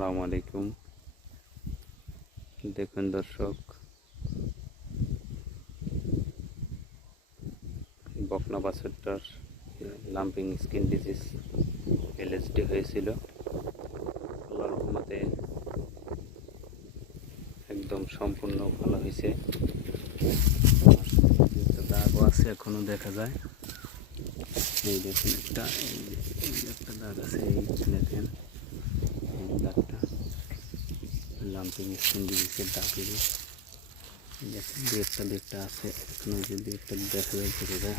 আসসালামু আলাইকুম। দেখুন দর্শক, বকনা বাছুরটার লাম্পিং স্কিন ডিজিজ এলএসডি হয়েছিল। আল্লাহর রহমতে একদম সম্পূর্ণ ভালো হয়েছে। একটা দাগও আছে, এখনো দেখা যায়। এই দেখুন একটা দাগ আছে, এই দেখেন এই দাগটা লাম্পিং স্কিন ডিজিজের দাগ। দেখেন দু একটা আছে, এখনো যে দু একটা দেখা যায়, বোঝা যায়।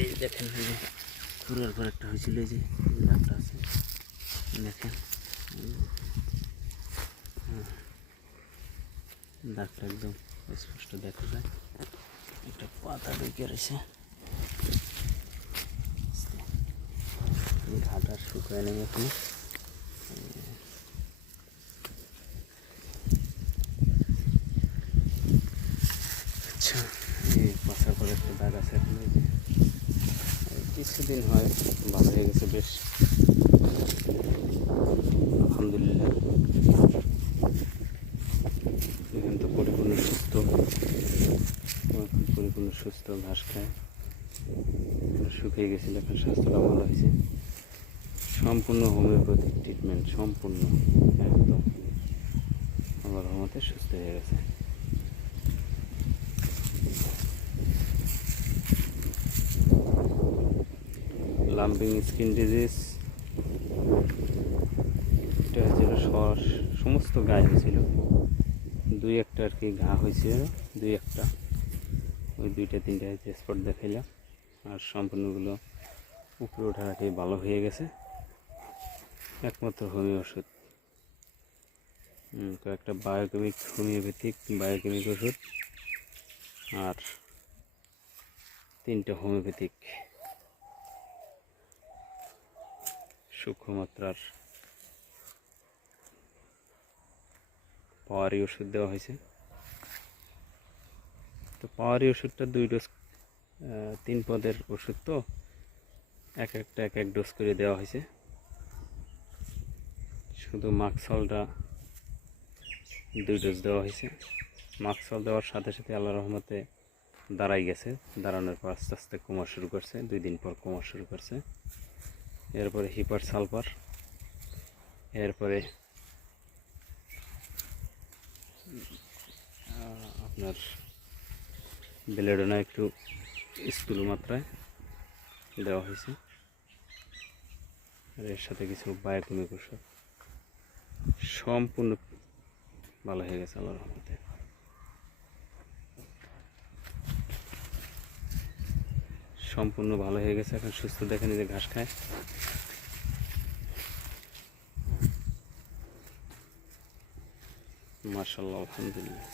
এই দেখেন খুরের পর একটা হয়েছিল, এই যে দাগটা আছে দেখেন, দাগটা একদম স্পষ্ট দেখা যায়। একটা পাতা ঢুকে রয়েছে, ঘাটা শুকায় নেই এখনো। আচ্ছা, এই পাতার পরে একটা দাগ আছে, এখন এই যে কিছুদিন হয় ভালো হয়ে গেছে বেশ, আলহামদুলিল্লাহ। এখন তো পরিপূর্ণ সুস্থ, ঘাস খায়, শুকিয়ে গেছিল, এখন স্বাস্থ্যটা ভালো হয়েছে। সম্পূর্ণ হোমিওপ্যাথিক ট্রিটমেন্ট, সম্পূর্ণ একদম আল্লাহর রহমতে সুস্থ হয়ে গেছে। লাম্পিং স্কিন ডিজিজ এটা হয়েছিল সমস্ত গায়ে হয়েছিল, দুই একটা আর কি ঘা হয়েছিল, দুই একটা, ওই দুইটা তিনটা স্পট দেখাইলাম। আর সম্পূর্ণগুলো উপরে ওঠাটি ভালো হয়ে গেছে, একমাত্র হোমিও ওষুধ, কয়েকটা হোমিওপ্যাথিক বায়োকেমিক ওষুধ আর 3টা হোমিওপ্যাথিক সূক্ষ্মমাত্রার পাওয়ারি ওষুধ দেওয়া হয়েছে। তো পাওয়ারি ওষুধটা 2 ডোজ, 3 পদের ওষুধ, তো এক এক ডোজ করে দেওয়া হয়েছে। শুধু মাক্সলটা 2 ডোজ দেওয়া হয়েছে। মাক্সল দেওয়ার সাথে সাথে আল্লাহর রহমতে দাঁড়াই গেছে, দাঁড়ানোর পর আস্তে আস্তে কমা শুরু করছে, 2 দিন পর কমা শুরু করছে। এরপরে হিপার সালফার, এরপরে আপনার বেলেডোনা একটু স্থূল মাত্রায় দেওয়া হয়েছে, আর এর সাথে কিছু বায়োকেমিক ওষুধ। সম্পূর্ণ ভালো হয়ে গেছে আল্লাহর রহমতে, সম্পূর্ণ ভালো হয়ে গেছে। এখন সুস্থ, দেখেন যে ঘাস খায়। মাশাআল্লাহ, আলহামদুলিল্লাহ।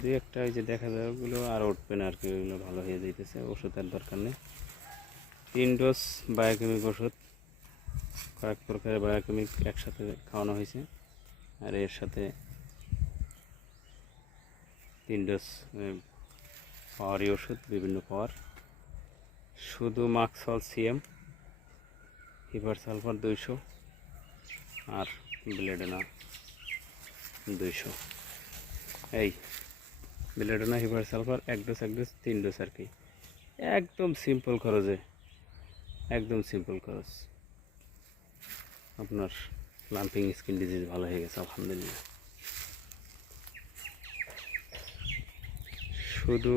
2 একটা এই যে দেখা যায়, ওগুলো আর উঠবে না আর কি, ওগুলো ভালো হয়ে যাইতেছে, ওষুধের দরকার নেই। 3 ডোজ বায়োকেমিক ওষুধ, কয়েক প্রকারের বায়োকেমিক একসাথে খাওয়ানো হয়েছে, আর এর সাথে 3 ডোজ পাওয়ারি ওষুধ, বিভিন্ন পাওয়ার। শুধু মাক্সল সিএম, হিপার সালফার 200 আর বেলেডোনা 200। এই belladonna, hepar sulphur 1 dose 3 dose আর কি, একদম সিম্পল খরচে, একদম সিম্পল খরচ আপনার লাম্পিং স্কিন ডিজিজ ভালো হয়ে গেছে, আলহামদুলিল্লাহ। শুধু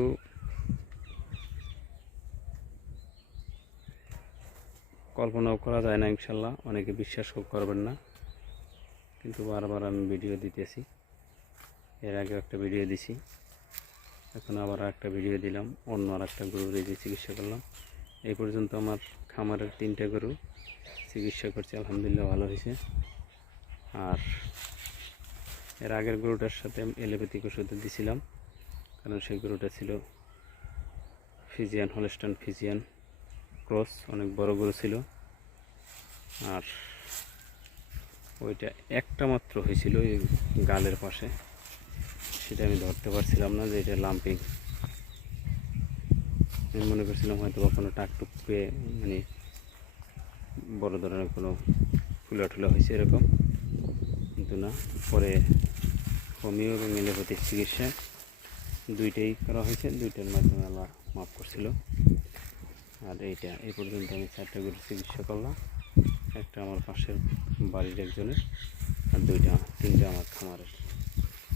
কল্পনাও করা যায় না, ইনশাল্লাহ অনেকে বিশ্বাস করবেন না, কিন্তু বারবার আমি ভিডিও দিতেছি। এর আগে একটা ভিডিও দিছি, এখন আবার একটা ভিডিও দিলাম, অন্য আর একটা গরুর এই যে চিকিৎসা করলাম। এই পর্যন্ত আমার খামারের 3টা গরু চিকিৎসা করছে, আলহামদুলিল্লাহ ভালো হয়েছে। আর এর আগের গরুটার সাথে এলোপ্যাথিক ওষুধ দিছিলাম, কারণ সেই গরুটা ছিল ফিজিয়ান, হলস্টাইন ফিজিয়ান ক্রস, অনেক বড় গরু ছিল। আর ওইটা একটা মাত্র হয়েছিল ওই গালের পাশে, সেটা আমি ধরতে পারছিলাম না যে এটা লাম্পিং। আমি মনে করছিলাম হয়তো বা কোনো টাকটুক পেয়ে, মানে বড় ধরনের কোনো ফুলা টুলা হয়েছে এরকম, কিন্তু না, পরে হোমিও এবং এলোপ্যাথিক চিকিৎসা দুইটাই করা হয়েছে, দুইটার মাধ্যমে আল্লাহ মাফ করছিল। আর এইটা এই পর্যন্ত আমি 4টা গরুর চিকিৎসা করলাম, একটা আমার পাশের বাড়ির একজনের, আর 3টা আমার খামারের।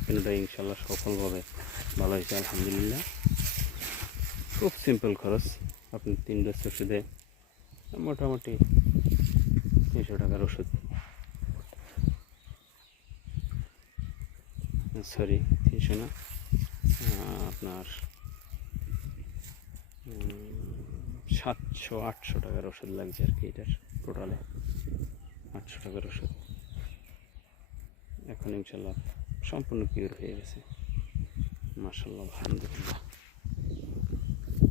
তিনটাই ইনশাল্লাহ সফলভাবে ভালো হয়েছে আলহামদুলিল্লাহ। খুব সিম্পল খরচ, আপনি 3 ডোজ ওষুধে মোটামুটি 300 টাকার ওষুধ, সরি 300 না, আপনার 700-800 টাকার ওষুধ লাগছে আর কি। এটার টোটালে 800 টাকার ওষুধ। এখন ইনশাল্লাহ সম্পূর্ণ কিওর হয়ে গেছে, মাশাআল্লাহ আলহামদুলিল্লাহ।